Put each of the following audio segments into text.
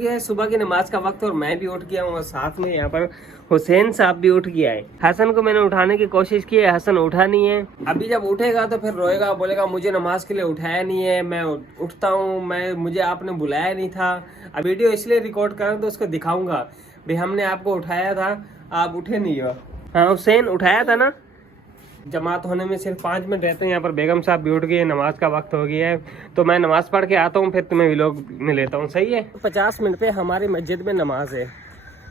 ये सुबह की नमाज का वक्त और मैं भी उठ गया हूँ और साथ में यहाँ पर हुसैन साहब भी उठ गया है। हसन को मैंने उठाने की कोशिश की है, हसन उठा नहीं है। अभी जब उठेगा तो फिर रोएगा, बोलेगा मुझे नमाज के लिए उठाया नहीं है, मैं उठता हूँ, मुझे आपने बुलाया नहीं था। अब वीडियो इसलिए रिकॉर्ड करूँ तो उसको दिखाऊंगा भाई हमने आपको उठाया था, आप उठे नहीं हो। हाँ हुसैन उठाया था ना। जमात होने में सिर्फ 5 मिनट रहते हैं। यहाँ पर बेगम साहब भी उठ गए, नमाज का वक्त हो गया है तो मैं नमाज पढ़ के आता हूँ, फिर तुम्हें व्लॉग में लेता हूँ। सही है। 50 मिनट पे हमारी मस्जिद में नमाज है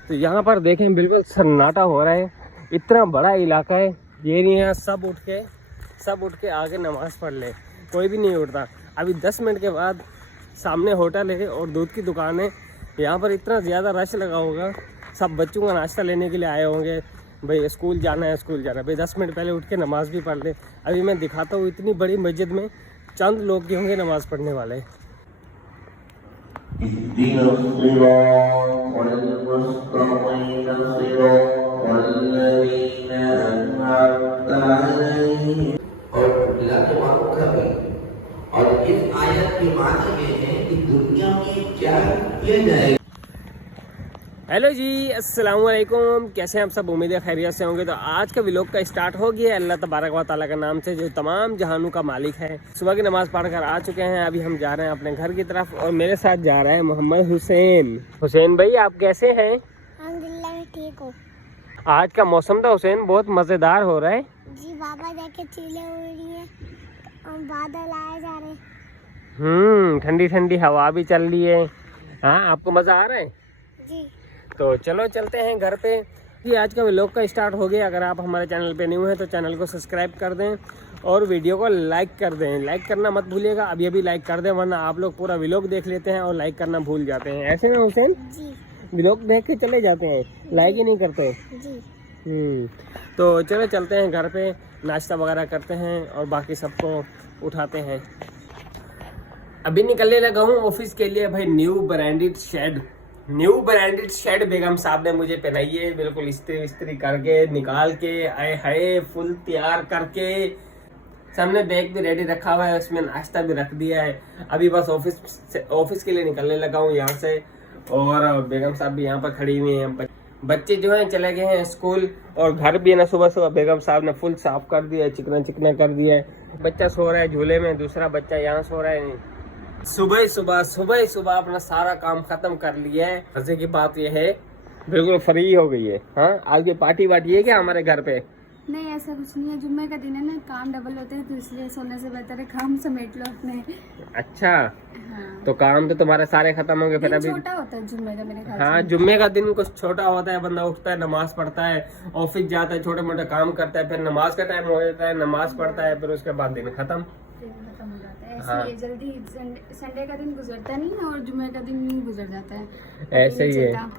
तो यहाँ पर देखें बिल्कुल सन्नाटा हो रहा है। इतना बड़ा इलाका है, ये नहीं है सब उठ के आगे नमाज पढ़ ले, कोई भी नहीं उठता। अभी 10 मिनट के बाद सामने होटल है और दूध की दुकान है। यहाँ पर इतना ज़्यादा रश लगा होगा, सब बच्चों का नाश्ता लेने के लिए आए होंगे, भाई स्कूल जाना है भाई 10 मिनट पहले उठ के नमाज भी पढ़ ले। अभी मैं दिखाता हूँ, इतनी बड़ी मस्जिद में चंद लोग होंगे नमाज पढ़ने वाले। और इस आयत के माने ये है कि दुनिया में क्या किया जाएगा। हेलो जी, अस्सलाम वालेकुम। कैसे हैं आप सब? उम्मीद है खैरियत से होंगे। तो आज का व्लॉग का स्टार्ट हो गया है अल्लाह तबारक व तआला के नाम से जो तमाम जहानों का मालिक है। सुबह की नमाज पढ़कर आ चुके हैं, अभी हम जा रहे हैं अपने घर की तरफ और मेरे साथ जा रहा है मोहम्मद हुसैन। हुसैन भाई आप कैसे हैं? अल्हम्दुलिल्लाह मैं ठीक हूँ। आज का मौसम तो हुसैन बहुत मज़ेदार हो रहा है जी बाबा देखे चीलें उड़ रही हैं और बादल आए जा रहे हैं। ठंडी ठंडी हवा भी चल रही है। हाँ आपको मज़ा आ रहा है? जी तो चलो चलते हैं घर पे। जी आज का व्लॉग का स्टार्ट हो गया। अगर आप हमारे चैनल पे न्यू हैं तो चैनल को सब्सक्राइब कर दें और वीडियो को लाइक कर दें। लाइक करना मत भूलिएगा, अभी लाइक कर दें वरना आप लोग पूरा व्लॉग देख लेते हैं और लाइक करना भूल जाते हैं। ऐसे में हुसैन जी व्लॉग देख के चले जाते हैं, लाइक ही नहीं करते। जी तो चलो चलते हैं घर पे, नाश्ता वगैरह करते हैं और बाकी सबको उठाते हैं। अभी निकलने लगा हूँ ऑफिस के लिए। भाई न्यू ब्रांडेड शेड बेगम साहब ने मुझे पहनाई है, बिल्कुल इस्त्री करके निकाल के आए हाय फुल तैयार करके। सामने बैग भी रेडी रखा हुआ है, उसमें नाश्ता भी रख दिया है। अभी बस ऑफिस के लिए निकलने लगा हूँ यहाँ से और बेगम साहब भी यहाँ पर खड़ी हुई हैं। बच्चे जो हैं चले गए हैं स्कूल और घर भी है ना सुबह बेगम साहब ने फुल साफ कर दिया है, चिकना कर दिया है। बच्चा सो रहा है झूले में, दूसरा बच्चा यहाँ सो रहा है। सुबह अपना सारा काम खत्म कर लिया है। मजे की बात यह है बिल्कुल फ्री हो गई है। हाँ आगे पार्टी वार्टी है क्या हमारे घर पे? नहीं ऐसा कुछ नहीं है, जुम्मे का दिन है ना, काम डबल होते हैं तो इसलिए सोने से बेहतर है काम समेट लो अपने। अच्छा हाँ। तो काम तो तुम्हारे सारे खत्म हो गए फिर? अभी छोटा होता है जुम्मे का मेरे ख्याल से। हाँ जुम्मे का दिन कुछ छोटा होता है, बंदा उठता है नमाज पढ़ता है, ऑफिस जाता है, छोटे मोटे काम करता है, फिर नमाज का टाइम हो जाता है, नमाज पढ़ता है, फिर उसके बाद दिन खत्म हो जाता है। हाँ। ऐसे जल्दी संडे का दिन गुजरता नहीं है और जुम्मे का दिन नहीं गुजर जाता है, ऐसे ही है,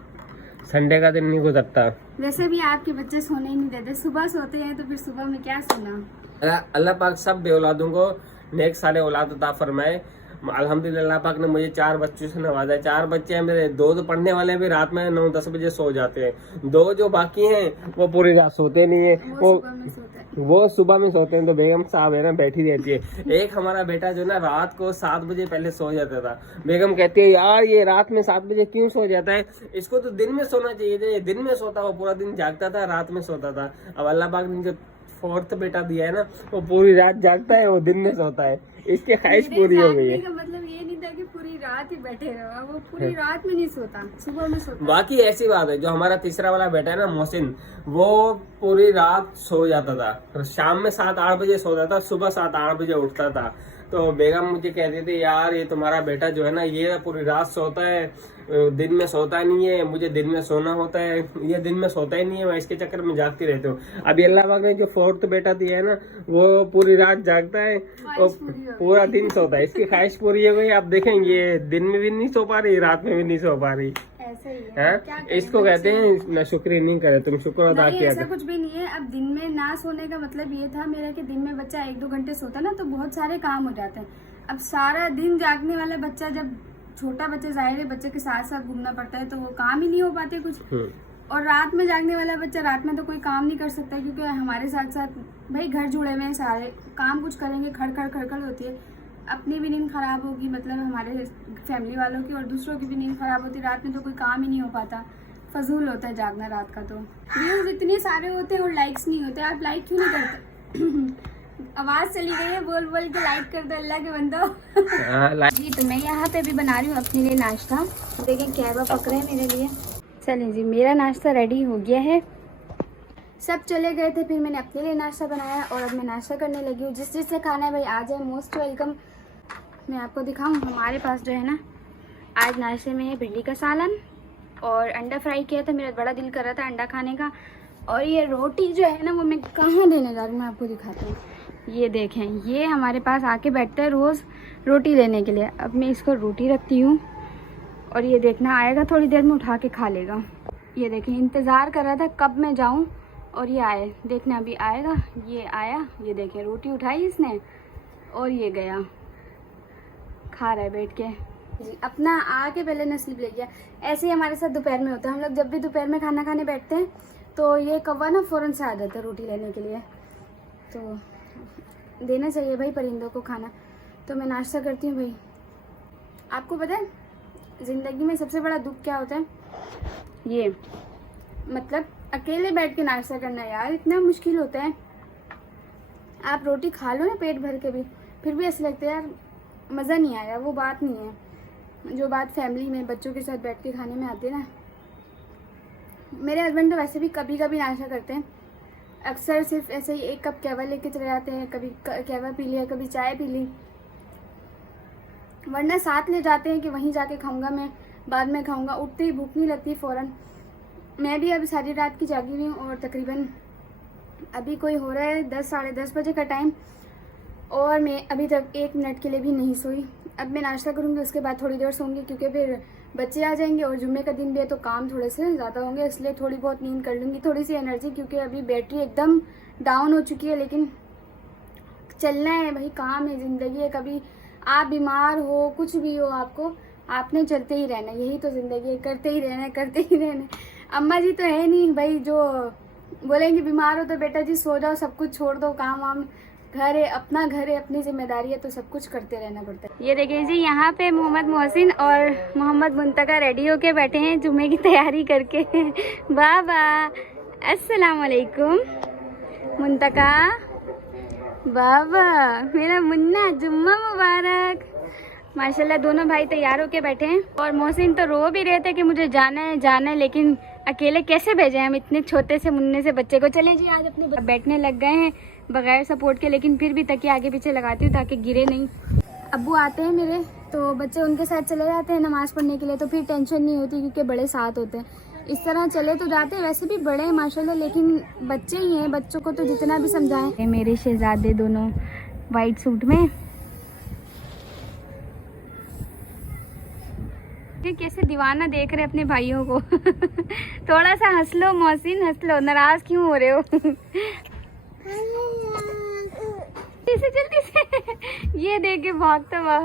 संडे का दिन नहीं गुजरता। वैसे भी आपके बच्चे सोने ही नहीं देते, सुबह सोते हैं तो फिर सुबह में क्या सोना। अल्लाह पाक सब बे औलादों को नेक साले औलाद अता फरमाए। अल्हम्दुलिल्लाह अल्लाह पाक ने मुझे 4 बच्चों से नवाजा है। 4 बच्चे हैं मेरे, 2 तो पढ़ने वाले भी रात में 9-10 बजे सो जाते हैं, 2 जो बाकी हैं वो पूरी रात सोते नहीं है, वो सुबह में सोते हैं। तो बेगम साहब है ना बैठी रहती है। एक हमारा बेटा जो ना रात को 7 बजे पहले सो जाता था। बेगम कहती है यार ये रात में 7 बजे क्यों सो जाता है, इसको तो दिन में सोना चाहिए था। दिन में सोता, वो पूरा दिन जागता था, रात में सोता था। अब अल्लाह पाक ने जो 4th बेटा दिया है ना, वो पूरी रात जागता है, वो दिन में सोता है। इसकी ख्वाहिश पूरी हो गई है। मतलब ये नहीं था कि पूरी रात ही बैठे रहो, वो पूरी रात में नहीं सोता, सुबह में सोता। बाकी ऐसी बात है, जो हमारा तीसरा वाला बेटा है ना मोहसिन, वो पूरी रात सो जाता था। शाम में 7-8 बजे सोता था, सुबह 7-8 बजे उठता था। तो बेगम मुझे कहती थी यार ये तुम्हारा बेटा जो है ना ये पूरी रात सोता है, दिन में सोता नहीं है, मुझे दिन में सोना होता है, ये दिन में सोता ही नहीं है, मैं इसके चक्कर में जागती रहती हूँ। अभी अल्लाह पाक ने जो 4th बेटा दिया है ना, वो पूरी रात जागता है और पूरा दिन सोता है। इसकी ख्वाहिश पूरी हो गई। आप देखेंगे ये दिन में भी नहीं सो पा रही, रात में भी नहीं सो पा रही। ऐसे ही है। इसको कहते हैं ना शुक्र नहीं करे, तुम शुक्र अदा किया। ऐसा कुछ भी नहीं है। अब दिन में ना सोने का मतलब ये था मेरा कि दिन में बच्चा 1-2 घंटे सोता ना तो बहुत सारे काम हो जाते हैं। अब सारा दिन जागने वाला बच्चा, जब छोटा बच्चा, जाहिर है बच्चे के साथ साथ घूमना पड़ता है तो वो काम ही नहीं हो पाते कुछ। और रात में जागने वाला बच्चा रात में तो कोई काम नहीं कर सकता क्योंकि हमारे साथ साथ भाई घर जुड़े हुए हैं, सारे काम कुछ करेंगे, खड़खड़ होती है। अपनी भी नींद खराब होगी, मतलब हमारे फैमिली वालों की, और दूसरों की भी नींद खराब होती। रात में तो कोई काम ही नहीं हो पाता, फजूल होता है जागना रात का। तो व्यूज इतने सारे होते हैं और लाइक्स नहीं होते। आप लाइक क्यों नहीं करते? आवाज चली गई है, बोल बोल के लाइक कर दो अल्लाह के बंदो। जी तो मैं यहाँ पे भी बना रही हूँ अपने लिए नाश्ता। देखें कहवा पक रहे हैं मेरे लिए। चलें जी, मेरा नाश्ता रेडी हो गया है। सब चले गए थे, फिर मैंने अपने लिए नाश्ता बनाया और अब मैं नाश्ता करने लगी हूँ। जिस जिससे खाना है भाई आ जाए, मोस्ट वेलकम। मैं आपको दिखाऊँ, हमारे पास जो है ना, आज नाश्ते में है भिंडी का सालन और अंडा फ्राई किया था। मेरा बड़ा दिल कर रहा था अंडा खाने का। और ये रोटी जो है ना, वो मैं कहाँ देने जा रही हूँ, मैं आपको दिखाती हूँ। ये देखें, ये हमारे पास आके बैठते हैं रोज़ रोटी लेने के लिए। अब मैं इसको रोटी रखती हूँ और ये देखना आएगा, थोड़ी देर में उठा के खा लेगा। ये देखें, इंतज़ार कर रहा था कब मैं जाऊँ और ये आए। देखना अभी आएगा। ये आया, ये देखें रोटी उठाई इसने और ये गया, खा रहा है बैठ के जी। अपना आके पहले नसीब ले गया। ऐसे ही हमारे साथ दोपहर में होता है। हम लोग जब भी दोपहर में खाना खाने बैठते हैं तो ये कौवा ना फ़ौरन से आ जाता है रोटी लेने के लिए। तो देना चाहिए भाई परिंदों को खाना। तो मैं नाश्ता करती हूँ भाई। आपको पता है ज़िंदगी में सबसे बड़ा दुख क्या होता है? ये मतलब अकेले बैठ के नाश्ता करना यार, इतना मुश्किल होता है। आप रोटी खा लो ना पेट भर के भी, फिर भी ऐसा लगता है यार मज़ा नहीं आया। वो बात नहीं है जो बात फैमिली में बच्चों के साथ बैठ के खाने में आती है ना। मेरे हस्बैंड तो वैसे भी कभी कभी नाश्ता करते हैं, अक्सर सिर्फ ऐसे ही एक कप कहवा लेके चले जाते हैं। कभी कहवा पी लिया, कभी चाय पी ली, वरना साथ ले जाते हैं कि वहीं जाके खाऊंगा, मैं बाद में खाऊंगा। उठते ही भूख नहीं लगती फ़ौरन। मैं भी अभी सारी रात की जागी हुई हूँ और तकरीबन अभी कोई हो रहा है 10 साढ़े 10 बजे का टाइम, और मैं अभी तक 1 मिनट के लिए भी नहीं सोई। अब मैं नाश्ता करूँगी, उसके बाद थोड़ी देर सोऊंगी क्योंकि फिर बच्चे आ जाएंगे और जुम्मे का दिन भी है तो काम थोड़े से ज़्यादा होंगे, इसलिए थोड़ी बहुत नींद कर लूँगी, थोड़ी सी एनर्जी, क्योंकि अभी बैटरी एकदम डाउन हो चुकी है। लेकिन चलना है भाई, काम है, ज़िंदगी है। कभी आप बीमार हो, कुछ भी हो, आपने चलते ही रहना, यही तो ज़िंदगी है, करते ही रहना, करते ही रहना। अम्मा जी तो है नहीं भाई जो बोलेंगे बीमार हो तो बेटा जी सो जाओ, सब कुछ छोड़ दो, काम वाम, घर है, अपना घर है, अपनी जिम्मेदारी है, तो सब कुछ करते रहना पड़ता है। ये देखिए जी, यहाँ पे मोहम्मद मोहसिन और मोहम्मद मुंतका रेडी होके बैठे हैं जुम्मे की तैयारी करके। बाबा अस्सलाम वालेकुम। मुंतका बाबा, मेरा मुन्ना, जुम्मा मुबारक। माशाल्लाह दोनों भाई तैयार होके बैठे हैं। और मोहसिन तो रो भी रहे थे कि मुझे जाना है, लेकिन अकेले कैसे भेजे हम इतने छोटे से मुन्ने से बच्चे को। चले जी, आज अपने बैठने लग गए हैं बगैर सपोर्ट के, लेकिन फिर भी तकिया आगे पीछे लगाती हूँ ताकि गिरे नहीं। अब्बू आते हैं मेरे तो बच्चे उनके साथ चले जाते हैं नमाज़ पढ़ने के लिए, तो फिर टेंशन नहीं होती क्योंकि बड़े साथ होते हैं। इस तरह चले तो जाते हैं, वैसे भी बड़े हैं माशाल्लाह, लेकिन बच्चे ही हैं, बच्चों को तो जितना भी समझाएं। मेरे शहजादे दोनों वाइट सूट में, कैसे दीवाना देख रहे अपने भाइयों को। थोड़ा सा हंस लो मोहसिन, हंस लो, नाराज क्यों हो रहे हो? जल्दी से ये देख के भागता हुआ।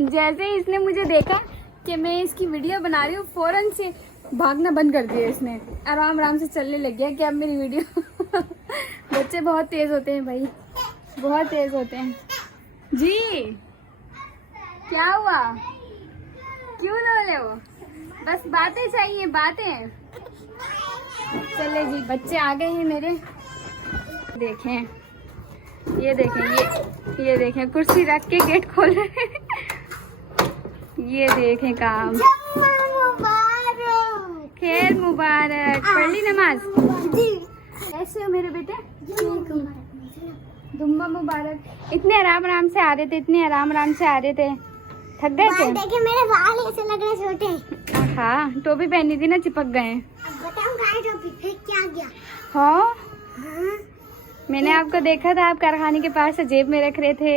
जैसे ही इसने मुझे देखा कि मैं इसकी वीडियो बना रही हूँ, फौरन से भागना बंद कर दिया इसने, आराम आराम से चलने लग गया कि अब मेरी वीडियो। बच्चे बहुत तेज होते हैं भाई, बहुत तेज होते हैं जी। क्या हुआ, क्यों रो रहे हो? बस बातें चाहिए, बातें। चले जी, बच्चे आ गए हैं मेरे। देखें, ये देखें, ये देखें, कुर्सी रख के गेट खोल रहे हैं। ये देखें काम। खैर मुबारक, पढ़ ली नमाज? कैसे हो मेरे बेटे? जुम्मा मुबारक। इतने आराम आराम से आ रहे थे, इतने आराम आराम से आ रहे थे, थक गए थे? देखिए मेरे बाल ऐसे लग रहे छोटे। हाँ, टोपी पहनी थी ना, चिपक गए। बताओ टोपी फिर क्या गया? हाँ, मैंने आपको देखा था, आप कारखाने के पास से जेब में रख रहे थे।